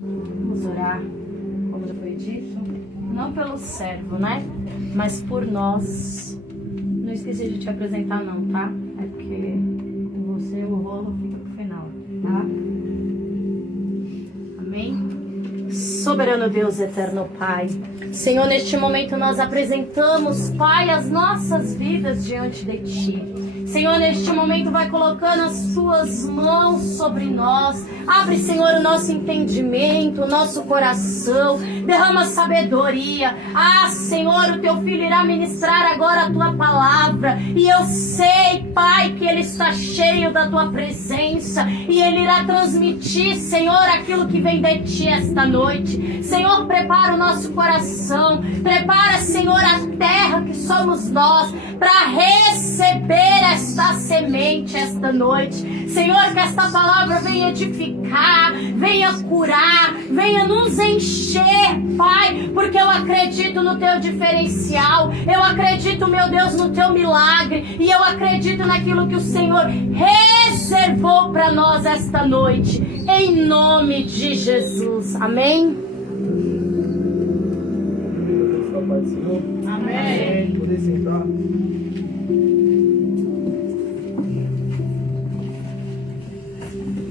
Vamos orar, como já foi dito, não pelo servo, né? Mas por nós. Não esqueci de te apresentar não, tá? É porque com você o rolo fica pro final, tá? Amém? Soberano Deus, eterno Pai, Senhor, neste momento nós apresentamos, Pai, as nossas vidas diante de Ti. Senhor, neste momento vai colocando as suas mãos sobre nós. Abre, Senhor, o nosso entendimento, o nosso coração. Derrama sabedoria. Ah, Senhor, o Teu Filho irá ministrar agora a Tua palavra. E eu sei, Pai, que Ele está cheio da Tua presença. E Ele irá transmitir, Senhor, aquilo que vem de Ti esta noite. Senhor, prepara o nosso coração. Prepara, Senhor, a terra que somos nós para receber esta semente esta noite. Senhor, que esta palavra venha edificar, venha curar, venha nos encher, Pai, porque eu acredito no Teu diferencial, eu acredito, meu Deus, no Teu milagre, e eu acredito naquilo que o Senhor reservou para nós esta noite, em nome de Jesus. Amém? Amém. Poder sentar.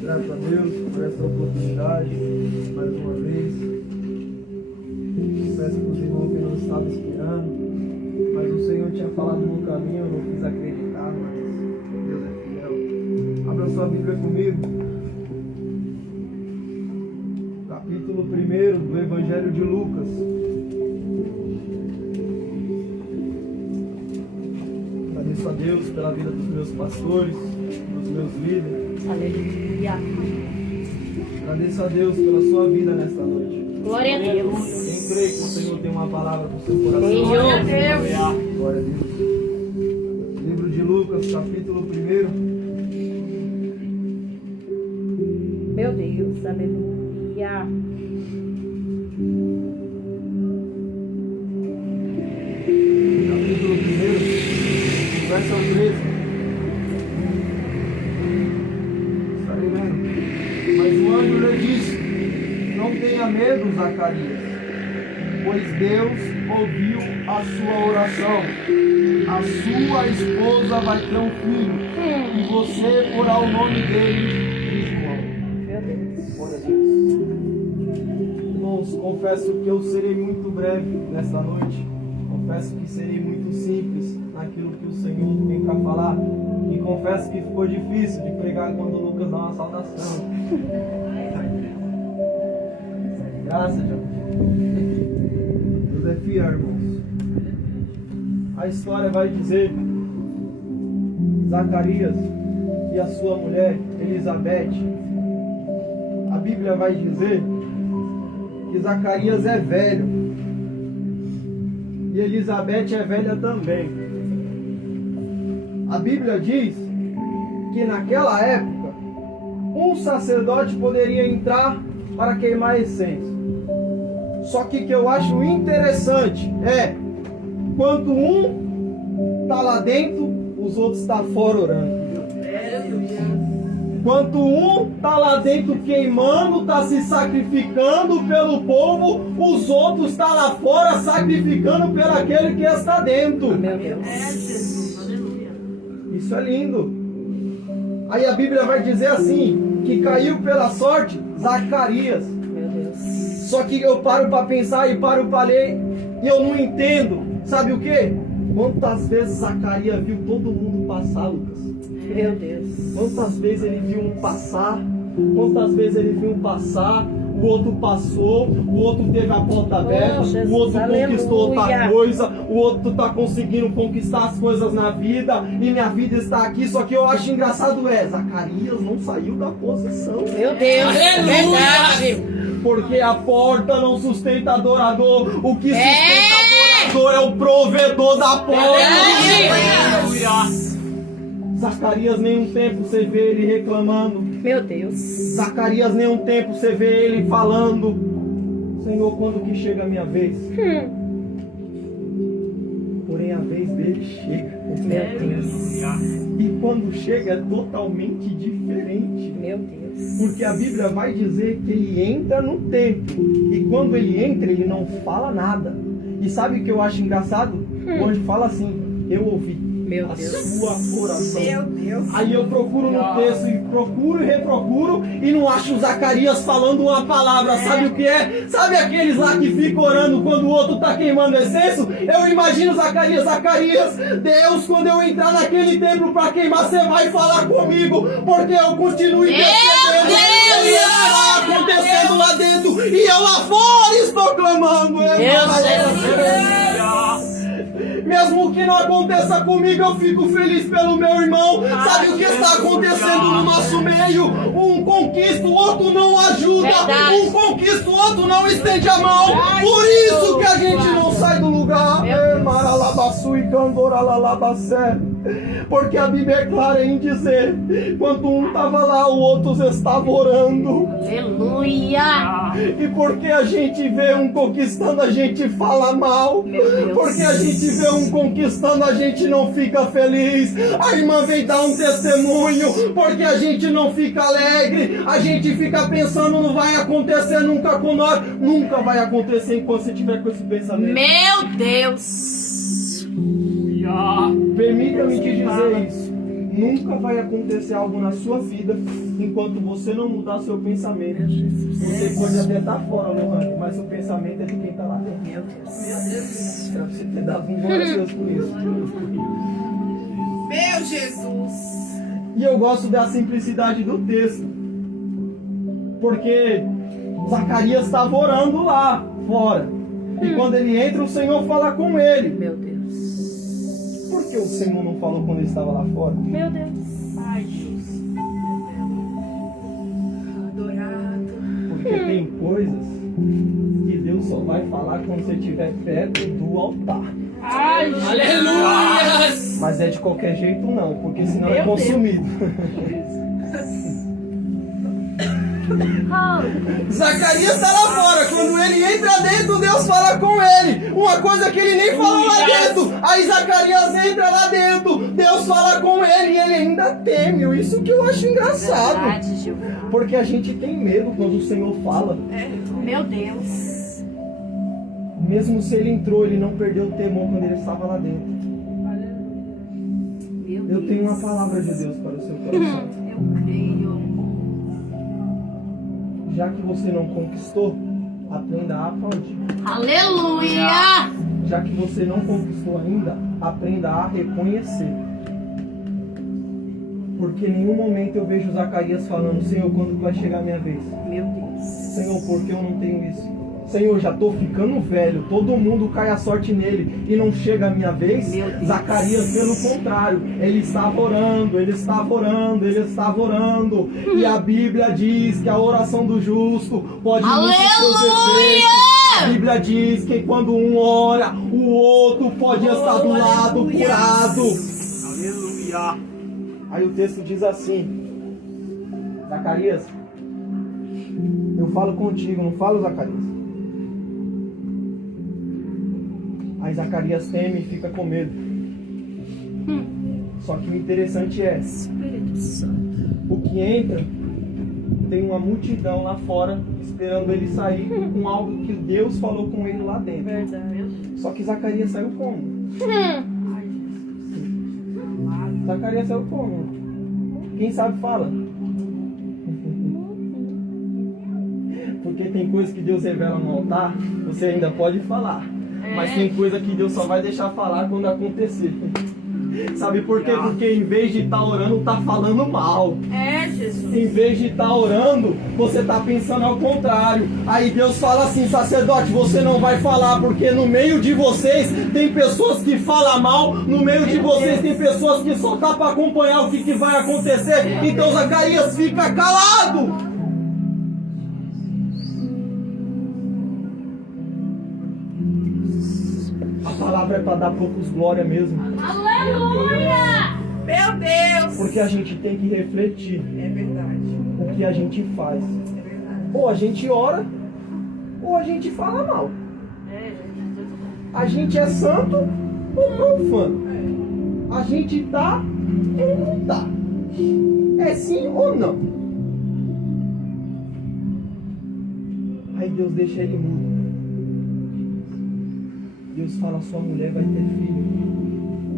Graças a Deus por essa oportunidade, mais uma vez. Peço para os irmãos que não estavam esperando, mas o Senhor tinha falado no caminho, eu não quis acreditar, mas Deus é fiel. Abra sua Bíblia comigo. Capítulo 1 do Evangelho de Lucas. Agradeço a Deus pela vida dos meus pastores, dos meus líderes. Aleluia. Agradeço a Deus pela sua vida nesta noite. Glória a Deus. Quem crê que o Senhor tem uma palavra para o seu coração? Glória a Deus. Glória a Deus. Livro de Lucas, capítulo 1. Meu Deus, aleluia. Capítulo 1, verso 13. Estarei lendo. Mas o anjo lhe disse: não tenha medo, Zacarias, pois Deus ouviu a sua oração. A sua esposa vai ter um filho, e você porá o nome dele de João. Meu Deus. Glória a Deus. Irmãos, confesso que eu serei muito breve nesta noite. Confesso que serei muito simples naquilo que o Senhor tem para falar. E confesso que ficou difícil de pregar quando o Lucas dá uma saudação. Graças a Deus. Deus é fiel, irmãos. A história vai dizer: Zacarias e a sua mulher Elizabeth. A Bíblia vai dizer que Zacarias é velho e Elizabeth é velha também. A Bíblia diz que naquela época um sacerdote poderia entrar para queimar incenso. Só que o que eu acho interessante é, quando um está lá dentro, os outros estão fora orando. Enquanto um está lá dentro queimando, está se sacrificando pelo povo, os outros estão lá fora sacrificando pelo aquele que está dentro. Meu Deus. Isso é lindo. Aí a Bíblia vai dizer assim, que caiu pela sorte Zacarias. Meu Deus. Só que eu paro para pensar e paro para ler e eu não entendo. Sabe o que? Quantas vezes Zacarias viu todo mundo passar, Lucas? Meu Deus. Quantas vezes ele viu um passar? Quantas vezes ele viu um passar? O outro passou, o outro teve a porta aberta, Jesus, o outro conquistou outra aleluia. coisa, o outro está conseguindo conquistar as coisas na vida, e minha vida está aqui. Só que eu acho engraçado Zacarias não saiu da posição. Meu Deus, é verdade. Porque a porta não sustenta adorador, o que sustenta adorador é o provedor da porta. Zacarias, nenhum tempo você vê ele reclamando. Meu Deus. Zacarias, nenhum tempo você vê ele falando: Senhor, quando que chega a minha vez? Porém a vez dele chega. Meu Deus. E quando chega é totalmente diferente. Meu Deus. Porque a Bíblia vai dizer que ele entra no templo. E quando ele entra, ele não fala nada. E sabe o que eu acho engraçado? O anjo fala assim: eu ouvi Meu a Deus. sua oração. Meu Deus. Aí eu procuro no texto e procuro e reprocuro e não acho o Zacarias falando uma palavra. Sabe o que é? Sabe aqueles lá que ficam orando quando o outro tá queimando incenso? Eu imagino Zacarias: Zacarias, Deus, quando eu entrar naquele templo para queimar, você vai falar comigo, porque eu continuo intercedendo. E está acontecendo lá dentro e eu lá fora estou clamando. Mesmo que não aconteça comigo, eu fico feliz pelo meu irmão. Sabe o que está acontecendo no nosso meio? Um conquista, o outro não ajuda. Verdade. Um conquista, o outro não estende a mão. Por isso que a gente não sai do lugar. Maralabaçu e candoralalabacé. Porque a Bíblia é clara em dizer: quando um estava lá, o outro estava orando. Aleluia. E porque a gente vê um conquistando, a gente fala mal. Meu Deus. Porque a gente vê um conquistando, a gente não fica feliz. A irmã vem dar um testemunho, porque a gente não fica alegre. A gente fica pensando: não vai acontecer nunca com nós. Nunca vai acontecer enquanto você tiver com esse pensamento. Meu Deus. Permita-me te dizer isso: nunca vai acontecer algo na sua vida enquanto você não mudar seu pensamento. Você pode até estar fora, Lohane, mas o pensamento é de quem está lá dentro. Meu Deus. Para você ter dado um glória a Deus por isso. Meu Jesus. E eu gosto da simplicidade do texto, porque Zacarias estava orando lá fora. E quando ele entra, o Senhor fala com ele. Meu Deus. Por que o Senhor não falou quando ele estava lá fora? Meu Deus. Ai, Jesus. Adorado. Porque tem coisas que Deus só vai falar quando você estiver perto do altar. Ai, Aleluia! Mas é de qualquer jeito não, porque senão é Meu Deus. consumido. Zacarias está lá fora. Quando ele entra dentro, Deus fala com ele. Uma coisa que ele nem falou lá dentro. Aí Zacarias entra lá dentro, Deus fala com ele e ele ainda teme. Isso que eu acho engraçado. Verdade, Gilvan. Porque a gente tem medo quando o Senhor fala. Meu Deus. Mesmo se ele entrou, ele não perdeu o temor quando ele estava lá dentro. Meu Eu Deus. tenho uma palavra de Deus para o seu coração. Eu creio. Já que você não conquistou, aprenda a aplaudir. Aleluia. Já que você não conquistou ainda, aprenda a reconhecer. Porque em nenhum momento eu vejo Zacarias falando: Senhor, quando vai chegar a minha vez? Meu Deus. Senhor, por que eu não tenho isso? Senhor, já estou ficando velho, todo mundo cai a sorte nele e não chega a minha vez. Meu Deus. Zacarias, pelo contrário, ele estava orando, ele estava orando, ele estava orando. E a Bíblia diz que a oração do justo pode muito seus efeitos. A Bíblia diz que quando um ora, o outro pode estar do lado aleluia. curado. Aleluia! Aí o texto diz assim: Zacarias, eu falo contigo, não falo, Zacarias? Aí Zacarias teme e fica com medo. Só que o interessante é: Espírito Santo. o que entra, tem uma multidão lá fora esperando ele sair com algo que Deus falou com ele lá dentro. Verdade. Só que Zacarias saiu como? Zacarias saiu como? Quem sabe fala. Porque tem coisas que Deus revela no altar, você ainda pode falar. Mas tem coisa que Deus só vai deixar falar quando acontecer. Sabe por quê? Porque em vez de estar orando, tá falando mal. É, Jesus. Em vez de estar orando, você está pensando ao contrário. Aí Deus fala assim: sacerdote, você não vai falar, porque no meio de vocês tem pessoas que falam mal, no meio de vocês tem pessoas que só tá para acompanhar o que vai acontecer. Então Zacarias fica calado. A palavra é para dar poucos glória mesmo. Aleluia. Meu Deus. Porque a gente tem que refletir É verdade. o que a gente faz. É verdade. Ou a gente ora, ou a gente fala mal. A gente é santo ou profano? A gente tá ou não tá? É sim ou não? Aí Deus deixa ele mudo. Deus fala, sua mulher vai ter filho.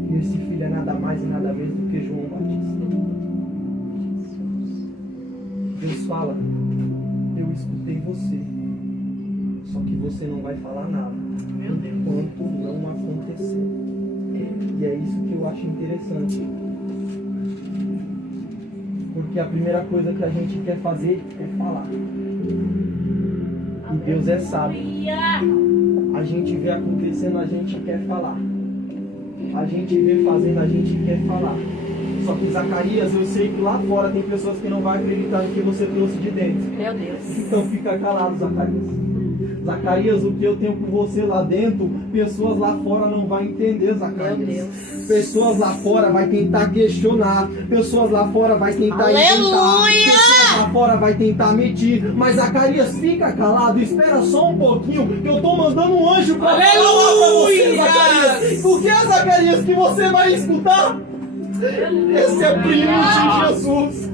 E esse filho é nada mais e nada menos do que João Batista. Deus fala, eu escutei você. Só que você não vai falar nada. Meu Deus. Enquanto não acontecer. E é isso que eu acho interessante. Porque a primeira coisa que a gente quer fazer é falar. E Deus é sábio. A gente vê acontecendo, a gente quer falar. A gente vê fazendo, a gente quer falar. Só que Zacarias, eu sei que lá fora tem pessoas que não vão acreditar no que você trouxe de dentro. Meu Deus. Então fica calado, Zacarias. Zacarias, o que eu tenho por você lá dentro, pessoas lá fora não vão entender, Zacarias. Meu Deus. Pessoas lá fora vai tentar questionar. Pessoas lá fora vai tentar Aleluia! inventar. Pessoas lá fora vai tentar mentir. Mas Zacarias, fica calado, espera só um pouquinho, que eu tô mandando um anjo pra falar pra você, Zacarias. O que é, Zacarias, que você vai escutar? Esse é primo de Jesus.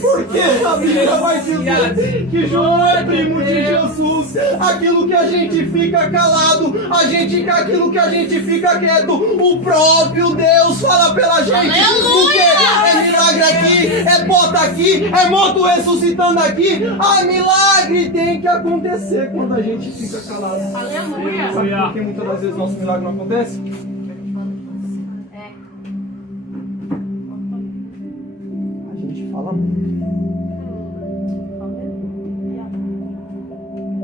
Porque a Bíblia vai dizer que João é primo de Jesus. Aquilo que a gente fica calado, aquilo que a gente fica quieto, o próprio Deus fala pela gente. Porque é milagre aqui, é bota aqui, é morto ressuscitando aqui. A milagre tem que acontecer quando a gente fica calado. Aleluia. Sabe por que muitas das vezes nosso milagre não acontece? A gente fala muito.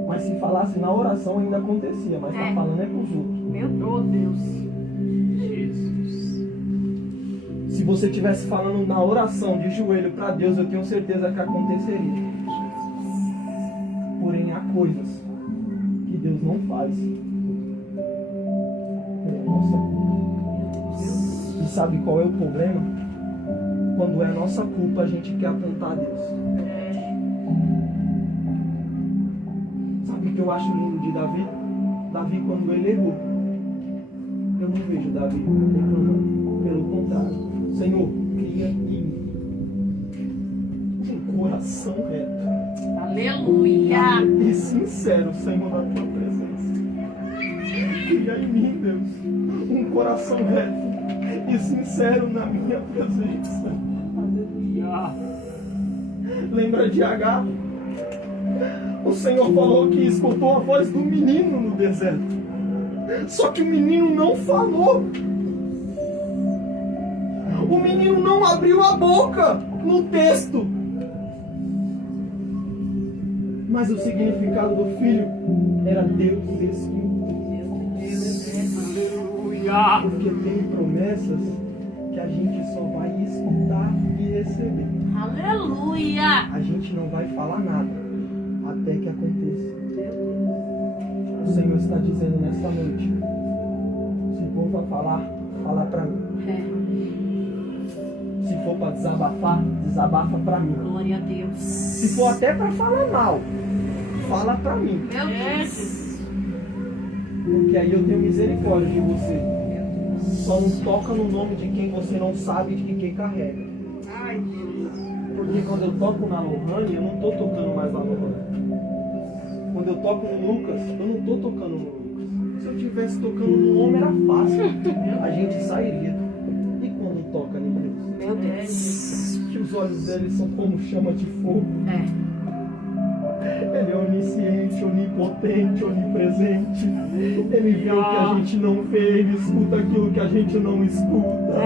Mas se falasse na oração ainda acontecia, mas tá falando é pros outros. Meu Deus. Se você estivesse falando na oração de joelho para Deus, eu tenho certeza que aconteceria. Porém, há coisas que Deus não faz. Nossa. E sabe qual é o problema? Quando é nossa culpa, a gente quer apontar a Deus. Sabe o que eu acho lindo de Davi? Davi, quando ele errou, eu não vejo Davi reclamando. Pelo contrário, Senhor, cria em mim um coração reto. Aleluia. E sincero, Senhor, na tua presença. Cria em mim, Deus, um coração reto e sincero na minha presença. Aleluia. Lembra de Agar? O Senhor falou que escutou a voz do menino no deserto. Só que o menino não falou. O menino não abriu a boca no texto. Mas o significado do filho era Deus escutou. Aleluia. Porque tem promessas que a gente só vai escutar e receber. Aleluia. A gente não vai falar nada até que aconteça. O Senhor está dizendo nessa noite: se for para falar, fala para mim. Se for para desabafar, desabafa para mim. Glória a Deus. Se for até para falar mal, fala para mim. Meu Deus. Porque aí eu tenho misericórdia de você. Só não toca no nome de quem você não sabe de quem carrega. Ai, Jesus. Porque quando eu toco na Lohane, eu não estou tocando mais na Lohane. Quando eu toco no Lucas, eu não estou tocando no Lucas. Se eu estivesse tocando no homem era fácil. A gente sairia. E quando toca em Deus? Meu Deus. Que os olhos dele são como chama de fogo. Ele é onisciente, onipotente, onipresente. Ele vê o que a gente não vê, ele escuta aquilo que a gente não escuta.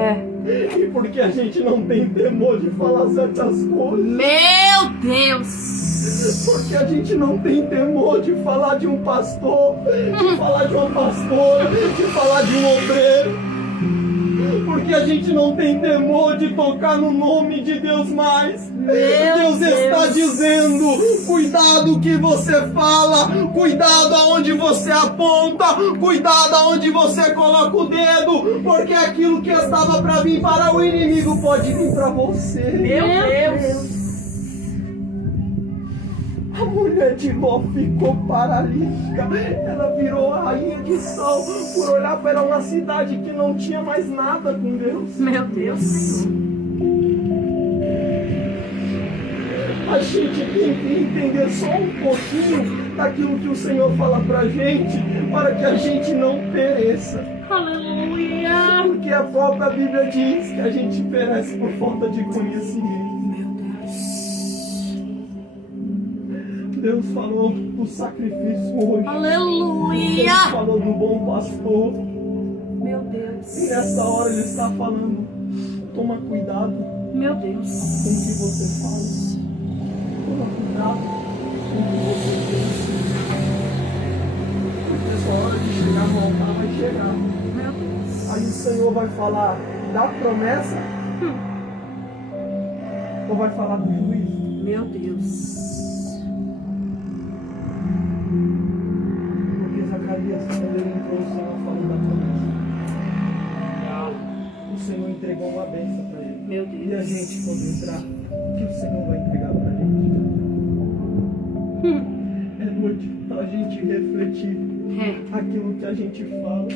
E porque a gente não tem temor de falar certas coisas. Meu Deus. Porque a gente não tem temor de falar de um pastor, de falar de uma pastora, de falar de um obreiro. Porque a gente não tem temor de tocar no nome de Deus mais. Deus está dizendo: cuidado o que você fala, cuidado aonde você aponta, cuidado aonde você coloca o dedo, porque aquilo que estava para vir para o inimigo pode vir para você. Meu Deus. Há mulher de Ló ficou paralítica. Ela virou a rainha de Sal por olhar para uma cidade que não tinha mais nada com Deus. Meu Deus, Senhor. A gente tem que entender só um pouquinho daquilo que o Senhor fala pra gente, para que a gente não pereça. Aleluia. Porque a própria Bíblia diz que a gente perece por falta de conhecimento. Deus falou do sacrifício hoje. Aleluia. Deus falou do bom pastor. Meu Deus. E nessa hora Ele está falando: toma cuidado Meu com o Deus. que você fala. Toma cuidado com o que você pensa. Porque essa hora de chegar no altar vai chegar. Meu Deus. Aí o Senhor vai falar da promessa ou vai falar do juízo? Meu Deus. Porque Zacarias, quando ele entrou, o Senhor falou da promessa. O Senhor entregou uma bênção para ele. Meu Deus. E a gente, quando entrar, o que o Senhor vai entregar para a gente? É noite para a gente refletir aquilo que a gente fala,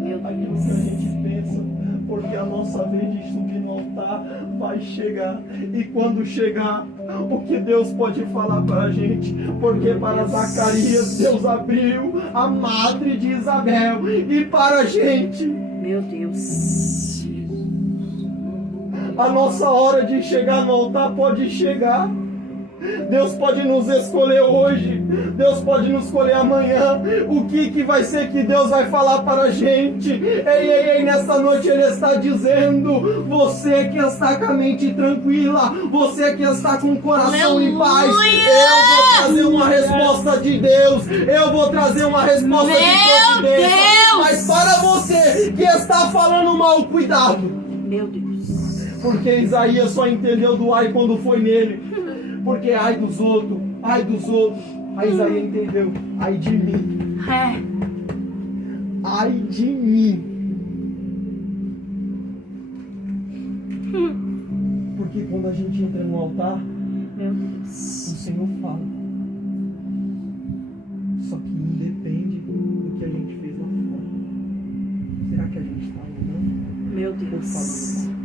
Meu aquilo que a gente pensa, porque a nossa vez de subir no altar vai chegar. E quando chegar, o que Deus pode falar para a gente? Porque para Zacarias, Deus abriu a madre de Isabel. E para a gente, Meu Deus. a nossa hora de chegar no altar pode chegar. Deus pode nos escolher hoje, Deus pode nos escolher amanhã. O que vai ser que Deus vai falar para a gente? Ei, nessa noite Ele está dizendo: você que está com a mente tranquila, você que está com o coração em paz, eu vou trazer uma resposta de Deus, eu vou trazer uma resposta de providência. Mas para você que está falando mal, cuidado. Meu Deus. Porque Isaías só entendeu do ai quando foi nele. Porque ai dos outros, ai dos outros. Aí Isaías entendeu: ai de mim, ai de mim. Porque quando a gente entra no altar, Meu o Deus. Senhor fala. Só que independe do que a gente fez lá fora. Será que a gente está orando? Meu Ou Deus. falando mal?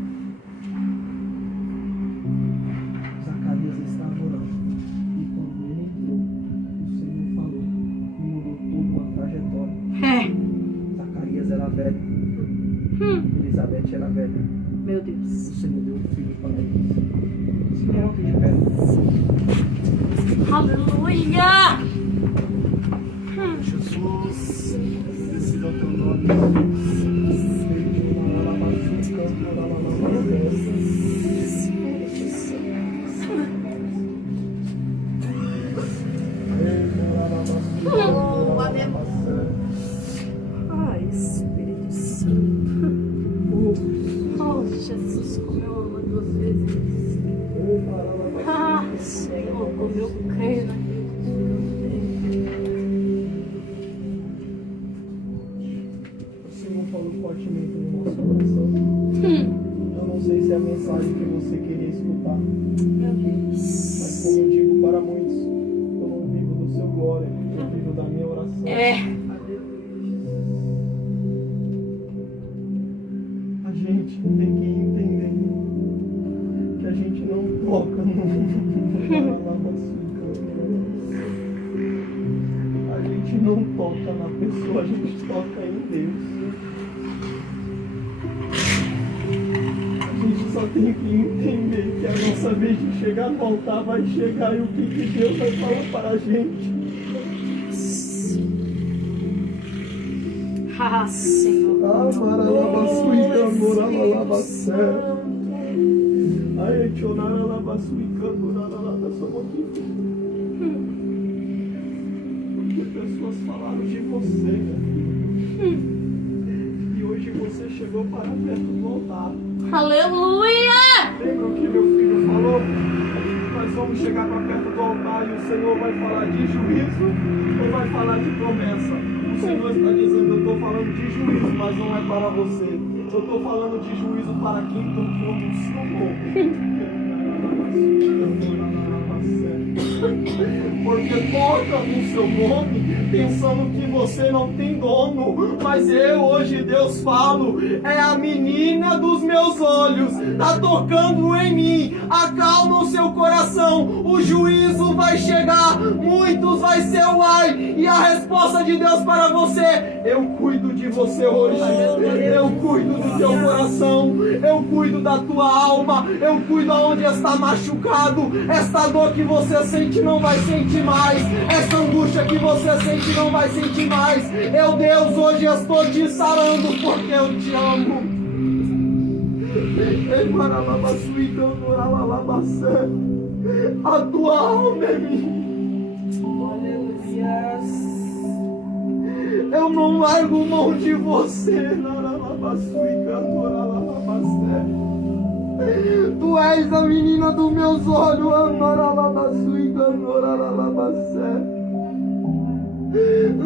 Zacarias estava orando. E quando ele entrou, o Senhor falou e mudou toda uma trajetória. Zacarias era velho. Elizabeth era velha. Meu O Deus. Senhor deu um filho para eles. Se coloque de pé. Aleluia. Jesus, bendecido é o teu nome. Ai, Espírito Santo. Oh, Jesus, como eu amo 2 vezes. Ah, Senhor, como eu creio naquilo que o Senhor tem. O Senhor falou fortemente no nosso coração. Eu não sei se é a mensagem que você queria escutar, Meu Deus. mas como eu digo para muitos, eu não vivo do seu glória, eu vivo da minha oração. A gente tem que entender que a gente não toca no a gente não toca na pessoa, a gente toca em Deus. A gente só tem que entender que a nossa vez de chegar no altar vai chegar e o que Deus vai falar para a gente. Ah, Senhor. Porque pessoas falaram de você, e hoje você chegou para perto do altar. Aleluia. Lembra o que meu filho falou? Nós vamos chegar para perto do altar e o Senhor vai falar de juízo ou vai falar de promessa? O Senhor está dizendo: eu estou falando de juízo, mas não é para você. Eu estou falando de juízo para quem tocou no seu corpo. porque toca no seu nome, pensando que você não tem dono. Mas eu hoje, Deus, falo, é a menina dos meus olhos, tá tocando em mim. Acalma o seu coração, o juízo vai chegar, muitos vai ser o ai, e a resposta de Deus para você: eu cuido de você hoje, eu cuido do teu coração, eu cuido da tua alma, eu cuido aonde está machucado. Esta dor que você sente não vai sentir mais, essa angústia que você sente não vai sentir mais. Eu, Deus, hoje estou te sarando porque eu te amo. A tua alma é minha. Aleluia. Eu não largo mão de você. Tu és a menina dos meus olhos.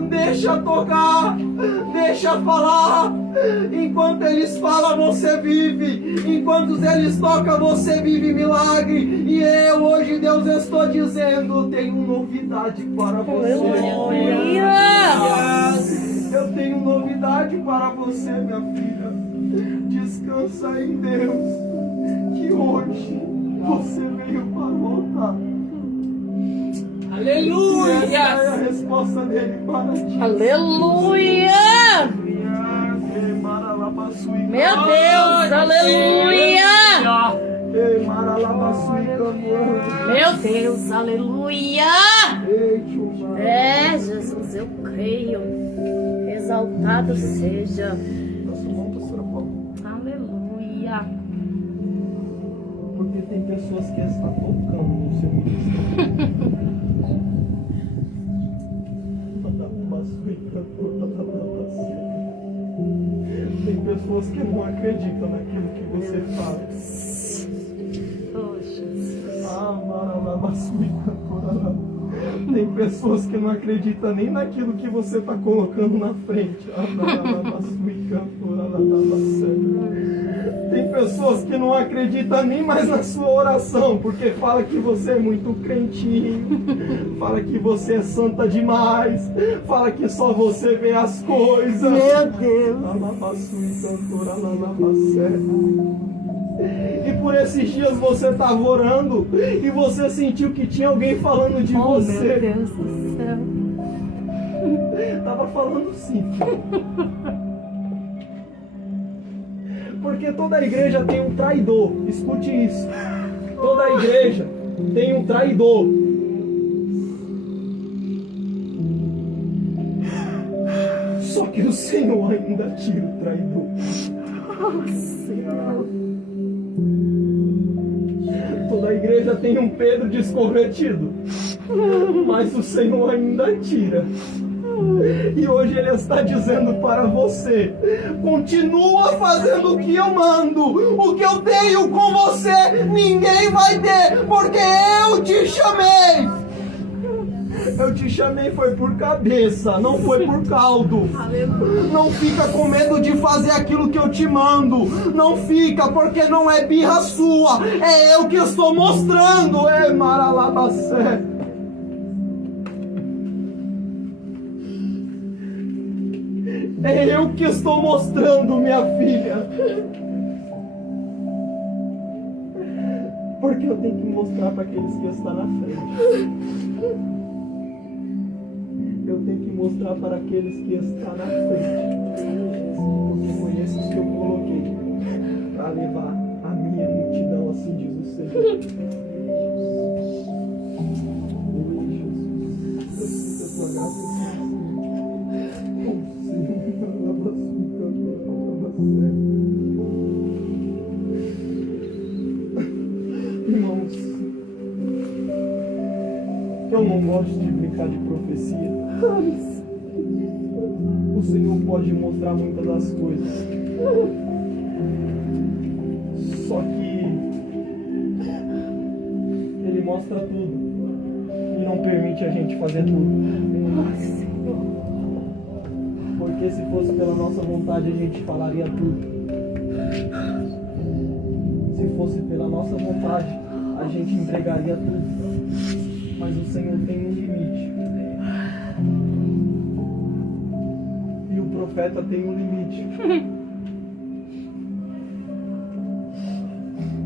Deixa tocar, deixa falar. Enquanto eles falam, você vive. Enquanto eles tocam, você vive milagre. E eu hoje, Deus, estou dizendo, tenho novidade para você. Eu tenho novidade para você, minha filha. Descansa em Deus, que hoje você veio para voltar. Aleluia. E essa é a resposta dele para ti. Aleluia! Meu Deus, aleluia! Meu Deus, aleluia! É, Jesus, eu creio. Exaltado seja. Aleluia. Porque tem pessoas que estão tocando no seu ministério. Tem pessoas que não acreditam naquilo que você fala. Oh, Jesus. Tem pessoas que não acreditam nem naquilo que você está colocando na frente. Tem pessoas que não acreditam nem mais na sua oração, porque fala que você é muito crentinho, fala que você é santa demais, fala que só você vê as coisas. Meu Deus. E por esses dias você estava orando e você sentiu que tinha alguém falando de você. Meu Deus do céu. Estava falando sim. Porque toda igreja tem um traidor. Escute isso. Toda igreja tem um traidor. Só que o Senhor ainda tira o traidor. Senhor. Toda igreja tem um Pedro desconvertido, mas o Senhor ainda tira. E hoje Ele está dizendo para você: continua fazendo o que eu mando. O que eu tenho com você ninguém vai ter, porque eu te chamei. Eu te chamei foi por cabeça, não foi por caldo. Não fica com medo de fazer aquilo que eu te mando. Não fica, porque não é birra sua. É eu que estou mostrando. É Maralabacé. É eu que estou mostrando, minha filha. Porque eu tenho que mostrar para aqueles que estão na frente. Eu tenho que mostrar para aqueles que estão na frente. Porque foi esses que eu coloquei para levar a minha multidão, assim diz o Senhor. Irmãos, eu não gosto de brincar de profecia. O Senhor pode mostrar muitas das coisas, só que Ele mostra tudo e não permite a gente fazer tudo. Porque se fosse pela nossa vontade, a gente falaria tudo. Se fosse pela nossa vontade, a gente entregaria tudo. Mas o Senhor tem um limite. E o profeta tem um limite.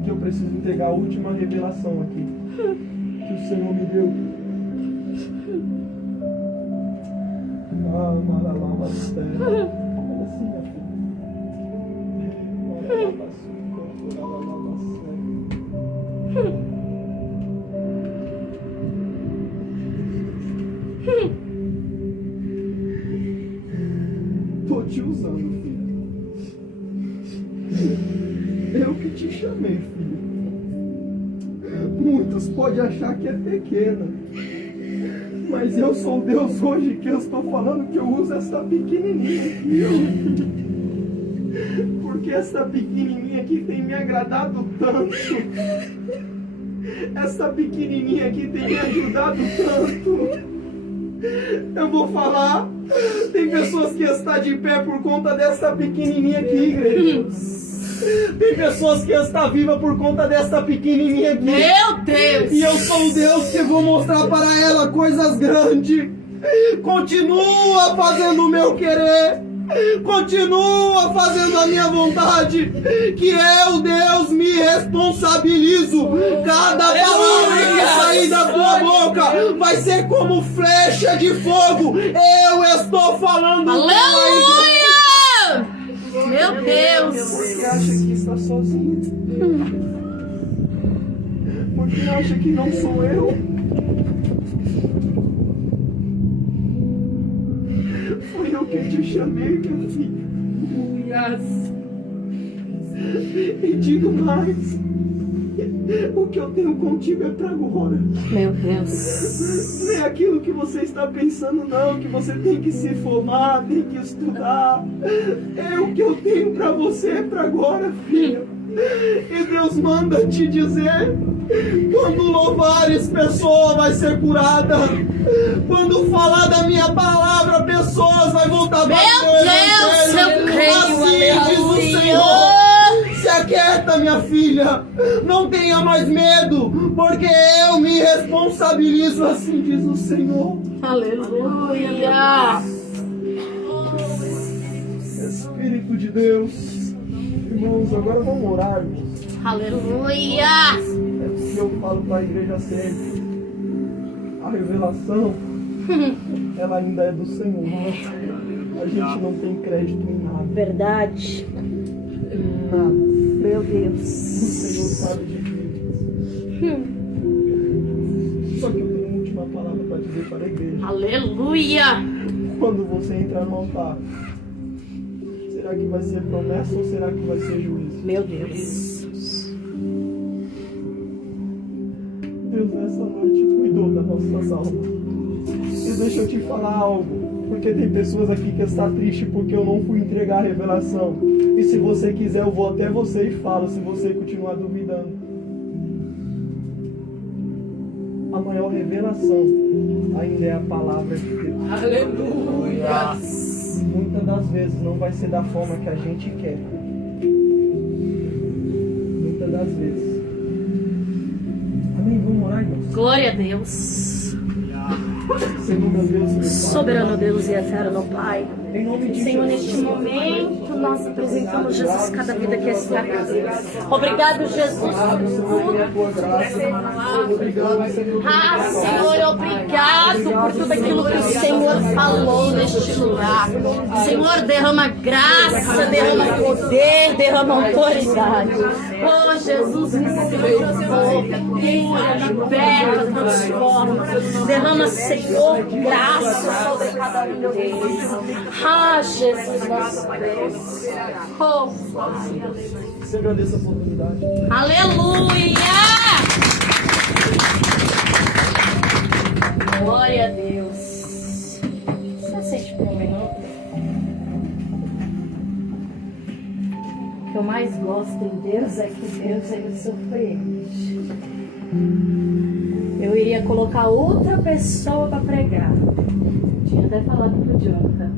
Que eu preciso entregar a última revelação aqui. Que o Senhor me deu. Ah, Maralama, sério. Olha assim, minha filha. Tô te usando, filha. Eu que te chamei, filha. Muitos podem achar que é pequena, mas eu sou o Deus hoje que eu estou falando que eu uso essa pequenininha aqui. Porque essa pequenininha aqui tem me agradado tanto. Essa pequenininha aqui tem me ajudado tanto. Eu vou falar. Tem pessoas que estão de pé por conta dessa pequenininha aqui, igreja. Tem pessoas que estão vivas por conta dessa pequenininha aqui. Meu Deus! E eu sou o Deus que vou mostrar para ela coisas grandes. Continua fazendo o meu querer. Continua fazendo a minha vontade, que eu, Deus, me responsabilizo. Cada palavra que sair da tua boca vai ser como flecha de fogo. Eu estou falando. Aleluia! Meu Deus! Porque acha que está sozinho? Porque acha que não sou eu? Foi eu que te chamei, minha filha. E digo mais. O que eu tenho contigo é para agora. Meu Deus. Não é aquilo que você está pensando, não. Que você tem que se formar, tem que estudar. É o que eu tenho para você é para agora, filha. E Deus manda te dizer: quando louvares, pessoa vai ser curada. Quando falar da minha palavra, pessoas vai voltar para o meu Deus, eu creio, assim diz o Senhor. Se aquieta, minha filha. Não tenha mais medo, porque eu me responsabilizo, assim diz o Senhor. Aleluia. Espírito de Deus. Irmãos, agora vamos orar, irmãos. Aleluia. É o que eu falo para a igreja sempre. A revelação, ela ainda é do Senhor. A gente não tem crédito em nada. Verdade. Nada. Meu O Deus. Senhor sabe de tudo. Só que eu tenho uma última palavra para dizer para a igreja. Aleluia. Quando você entrar no altar, será que vai ser promessa ou será que vai ser juízo? Meu Deus. Deus nessa noite cuidou das nossas almas. E deixa eu te falar algo. Porque tem pessoas aqui que estão tristes porque eu não fui entregar a revelação. E se você quiser, eu vou até você e falo, se você continuar duvidando. A maior revelação ainda é a palavra de Deus. Aleluia. Muitas das vezes não vai ser da forma que a gente quer. Muitas das vezes. Amém? Vamos orar, irmãos? Glória a Deus. Senhor, meu Deus, meu Pai. Soberano Deus e eterno Pai. Em nome de Senhor, Jesus. neste momento nós apresentamos, Jesus, cada vida que está aqui. Obrigado, Jesus, por tudo. Obrigado, Senhor. Ah, Senhor, obrigado por tudo aquilo que o Senhor falou neste lugar. Senhor, derrama graça, derrama poder, derrama autoridade. Oh, Jesus, misericórdia, cura, liberta, transforma. Derrama, Senhor, graça sobre cada um deles. Ah, Jesus, nosso Deus. Oh, Você agradeça a oportunidade. aleluia! Glória a Deus. Você sente por um minuto? O que eu mais gosto em Deus é que Deus, ele surpreende. Eu iria colocar outra pessoa para pregar. Tinha até falado pro Jonathan.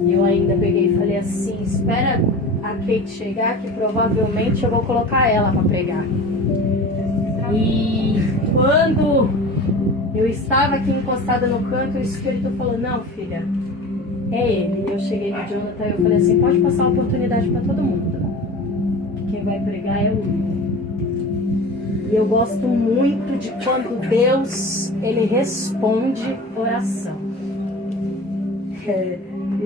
E eu ainda peguei e falei assim: espera a Kate chegar, que provavelmente eu vou colocar ela para pregar. E quando eu estava aqui encostada no canto, o Espírito falou, não, filha, é ele. Eu cheguei no Jonathan e eu falei assim, pode passar a oportunidade para todo mundo. Quem vai pregar é o Will. E eu gosto muito de quando Deus, ele responde oração.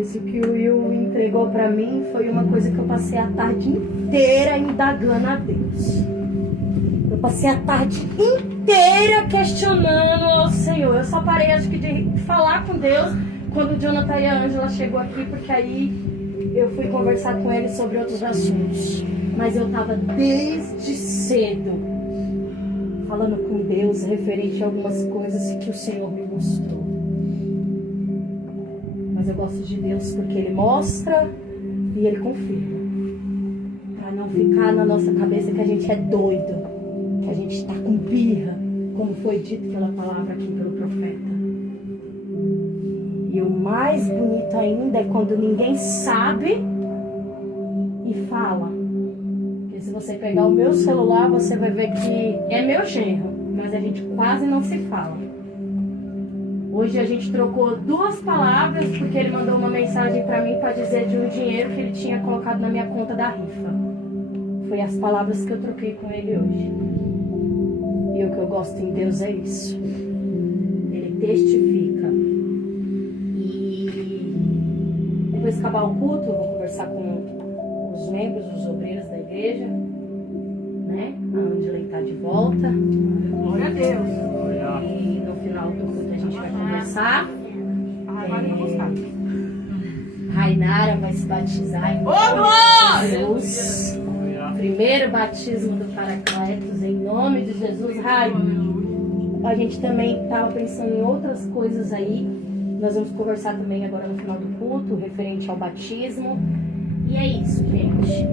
Isso que o Will entregou para mim foi uma coisa que eu passei a tarde inteira indagando a Deus. Eu passei a tarde inteira questionando ao Senhor. Eu só parei, acho que, de falar com Deus quando o Jonathan e a Ângela chegou aqui, porque aí eu fui conversar com ele sobre outros assuntos. Mas eu estava desde cedo falando com Deus referente a algumas coisas que o Senhor me mostrou. Mas eu gosto de Deus porque Ele mostra e Ele confirma. Para não ficar na nossa cabeça que a gente é doido, que a gente está com birra, como foi dito pela palavra aqui pelo profeta. E o mais bonito ainda é quando ninguém sabe e fala. Porque se você pegar o meu celular, você vai ver que é meu genro, mas a gente quase não se fala. Hoje a gente trocou 2 palavras porque ele mandou uma mensagem para mim para dizer de um dinheiro que ele tinha colocado na minha conta da rifa. Foi as palavras que eu troquei com ele hoje. E o que eu gosto em Deus é isso. Ele testifica. E depois de acabar o culto, eu vou conversar com os membros, os obreiros da igreja. Né? A Angela está de volta. Glória a Deus. E no final do culto a gente vai conversar. Rainara vai se batizar em nome de Jesus. Primeiro batismo do Paracletos em nome de Jesus. Rai, a gente também estava pensando em outras coisas aí. Nós vamos conversar também agora no final do culto referente ao batismo. E é isso, gente.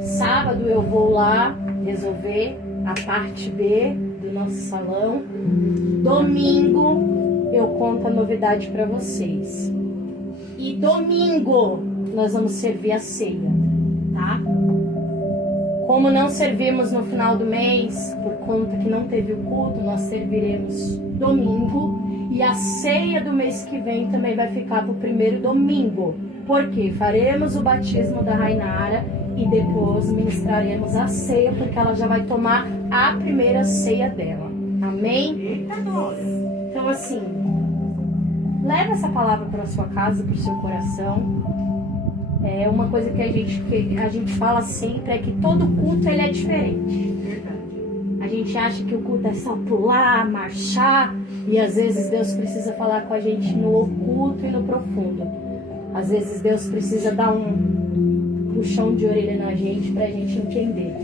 Sábado eu vou lá resolver a parte B do nosso salão. Domingo eu conto a novidade para vocês. E domingo nós vamos servir a ceia, tá? Como não servimos no final do mês, por conta que não teve o culto, nós serviremos domingo. E a ceia do mês que vem também vai ficar para o primeiro domingo. Porque faremos o batismo da Rainara e depois ministraremos a ceia, porque ela já vai tomar a primeira ceia dela. Amém? Então assim, leva essa palavra para a sua casa, para o seu coração. É uma coisa que a gente fala sempre, é que todo culto ele é diferente. A gente acha que o culto é só pular, marchar, e às vezes Deus precisa falar com a gente no oculto e no profundo. Às vezes Deus precisa dar um puxão de orelha na gente para a gente entender.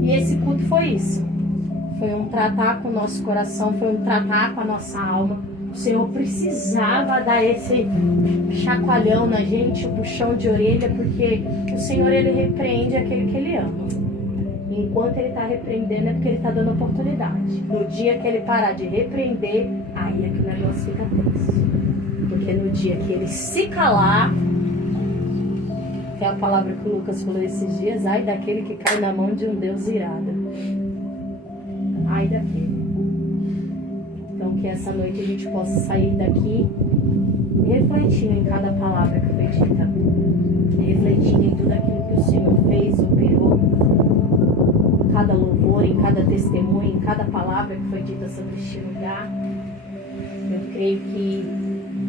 E esse culto foi isso. Foi um tratar com o nosso coração, foi um tratar com a nossa alma. O Senhor precisava dar esse chacoalhão na gente, um puxão de orelha, porque o Senhor, ele repreende aquele que ele ama. E enquanto ele está repreendendo é porque ele está dando oportunidade. No dia que ele parar de repreender, aí é que o negócio fica tenso. Porque no dia que ele se calar, que é a palavra que o Lucas falou esses dias, ai daquele que cai na mão de um Deus irado. Ai daquele. Então que essa noite a gente possa sair daqui refletindo em cada palavra que foi dita, refletindo em tudo aquilo que o Senhor fez, operou, em cada louvor, em cada testemunho, em cada palavra que foi dita sobre este lugar. Eu creio que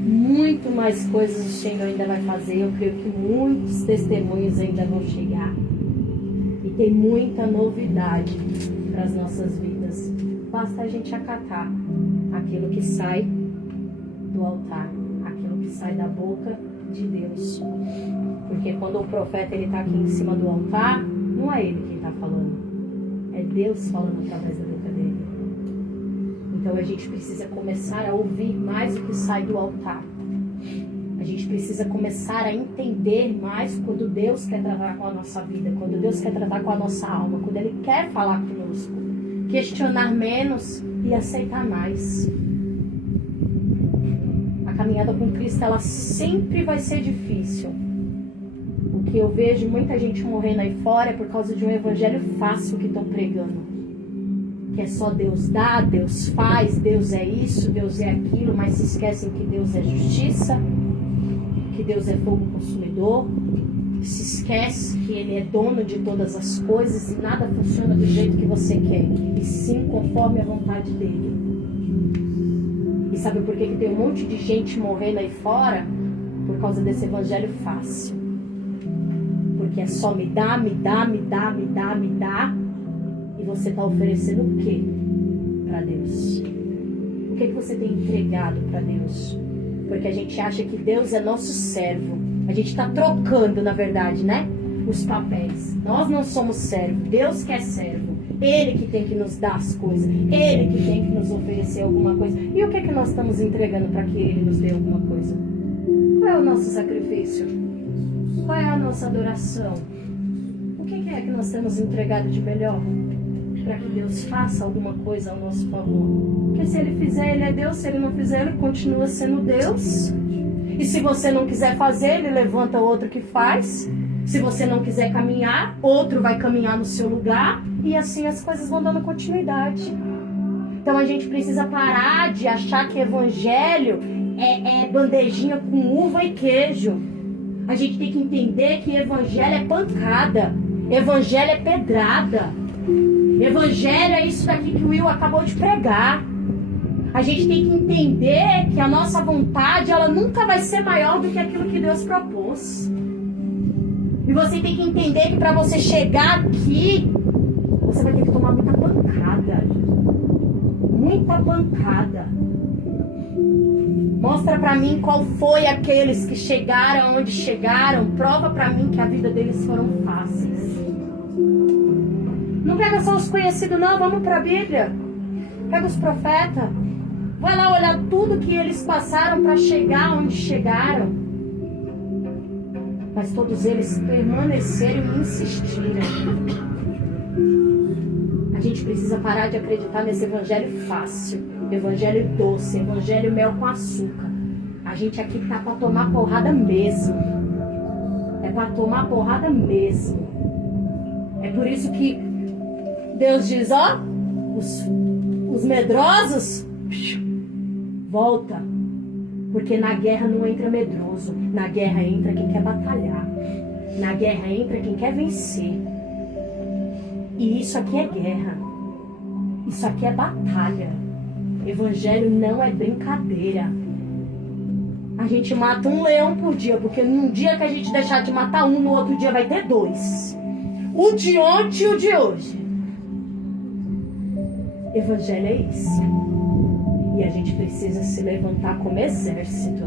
muito mais coisas o Senhor ainda vai fazer, eu creio que muitos testemunhos ainda vão chegar. E tem muita novidade para as nossas vidas. Basta a gente acatar aquilo que sai do altar, aquilo que sai da boca de Deus. Porque quando o profeta está aqui em cima do altar, não é ele quem está falando, é Deus falando através da boca dele. Então a gente precisa começar a ouvir mais o que sai do altar. A gente precisa começar a entender mais quando Deus quer tratar com a nossa vida, quando Deus quer tratar com a nossa alma, quando Ele quer falar conosco. Questionar menos e aceitar mais. A caminhada com Cristo, ela sempre vai ser difícil. O que eu vejo muita gente morrendo aí fora é por causa de um evangelho fácil que estão pregando. que é só Deus dá, Deus faz, Deus é isso, Deus é aquilo, mas se esquecem que Deus é justiça, que Deus é fogo consumidor, se esquece que Ele é dono de todas as coisas e nada funciona do jeito que você quer, e sim conforme a vontade dEle. E sabe por que tem um monte de gente morrendo aí fora? Por causa desse evangelho fácil. Porque é só me dá, me dá, me dá, me dá, me dá. E você está oferecendo o quê para Deus? O que você tem entregado para Deus? Porque a gente acha que Deus é nosso servo. A gente está trocando, na verdade, né? Os papéis. Nós não somos servo. Deus que é servo. Ele que tem que nos dar as coisas. Ele que tem que nos oferecer alguma coisa. E o que nós estamos entregando para que Ele nos dê alguma coisa? Qual é o nosso sacrifício? Qual é a nossa adoração? O que é que nós temos entregado de melhor? Para que Deus faça alguma coisa ao nosso favor. Porque se Ele fizer, Ele é Deus. Se Ele não fizer, Ele continua sendo Deus. E se você não quiser fazer, Ele levanta outro que faz. Se você não quiser caminhar, outro vai caminhar no seu lugar. E assim as coisas vão dando continuidade. Então a gente precisa parar de achar que evangelho é bandejinha com uva e queijo. A gente tem que entender que evangelho é pancada. Evangelho é pedrada. Evangelho é isso daqui que o Will acabou de pregar. A gente tem que entender que a nossa vontade, ela nunca vai ser maior do que aquilo que Deus propôs. E você tem que entender que para você chegar aqui, você vai ter que tomar muita pancada. Muita pancada. Mostra para mim qual foi aqueles que chegaram onde chegaram. Prova para mim que a vida deles foram fáceis. Não pega só os conhecidos não, vamos para a Bíblia. Pega os profetas. Vai lá olhar tudo que eles passaram para chegar onde chegaram. Mas todos eles permaneceram e insistiram. A gente precisa parar de acreditar nesse evangelho fácil, evangelho doce, evangelho mel com açúcar. A gente aqui tá para tomar porrada mesmo. É para tomar porrada mesmo. É por isso que Deus diz, ó, os medrosos, volta. Porque na guerra não entra medroso. Na guerra entra quem quer batalhar. Na guerra entra quem quer vencer. E isso aqui é guerra. Isso aqui é batalha. Evangelho não é brincadeira. A gente mata um leão por dia, porque num dia que a gente deixar de matar um, no outro dia vai ter dois. O de ontem e o de hoje. Evangelho é isso. E a gente precisa se levantar como exército.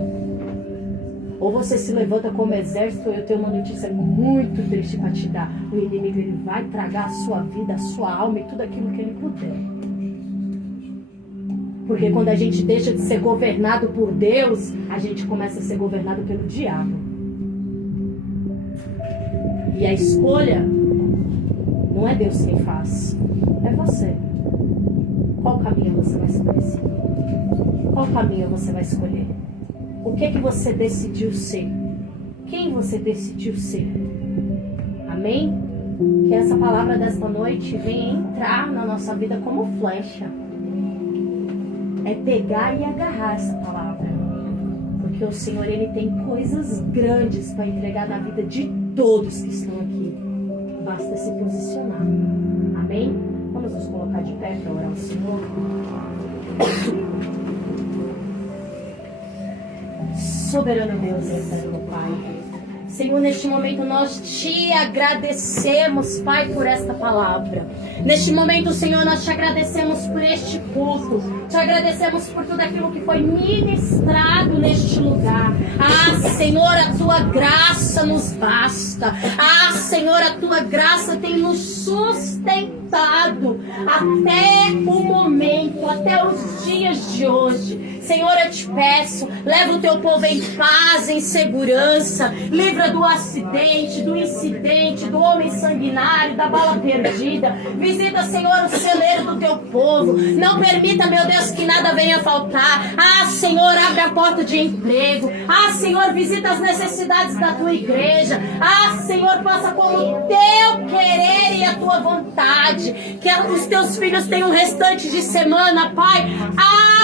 Ou você se levanta como exército, ou eu tenho uma notícia muito triste para te dar. O inimigo, ele vai tragar a sua vida, a sua alma e tudo aquilo que ele puder. Porque quando a gente deixa de ser governado por Deus, a gente começa a ser governado pelo diabo. E a escolha não é Deus quem faz, é você. Qual caminho você vai escolher? Qual caminho você vai escolher? O que você decidiu ser? Quem você decidiu ser? Amém? Que essa palavra desta noite venha entrar na nossa vida como flecha. É pegar e agarrar essa palavra. Porque o Senhor, Ele tem coisas grandes para entregar na vida de todos que estão aqui. Basta se posicionar. Amém? Vamos nos colocar de pé para orar ao Senhor. Soberano Deus, eterno Pai, Senhor, neste momento nós te agradecemos, Pai, por esta palavra. Neste momento, Senhor, nós te agradecemos por este culto. Te agradecemos por tudo aquilo que foi ministrado neste lugar. Ah, Senhor, a tua graça nos basta. Ah, Senhor, a tua graça tem nos sustentado até o momento, até os dias de hoje. Senhor, eu te peço, leva o teu povo em paz, em segurança, livra do acidente, do incidente, do homem sanguinário, da bala perdida. Visita, Senhor, o celeiro do teu povo. Não permita, meu Deus, que nada venha faltar. Ah, Senhor, abre a porta de emprego. Ah, Senhor, visita as necessidades da tua igreja. Ah, Senhor, faça como o teu querer e a tua vontade. saúde. Que os teus filhos tenham um restante de semana, Pai,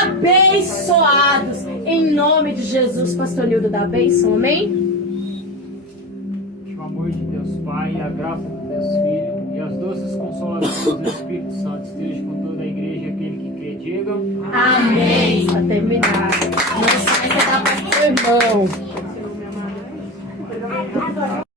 abençoados. Em nome de Jesus, Pastor Nildo, dá bênção, amém? Que o amor de Deus Pai, a graça de Deus Filho e as doces consolações do Espírito Santo estejam com toda a igreja e aquele que crê, digam Amém. Está terminado. Não esqueça da paz do irmão. amém.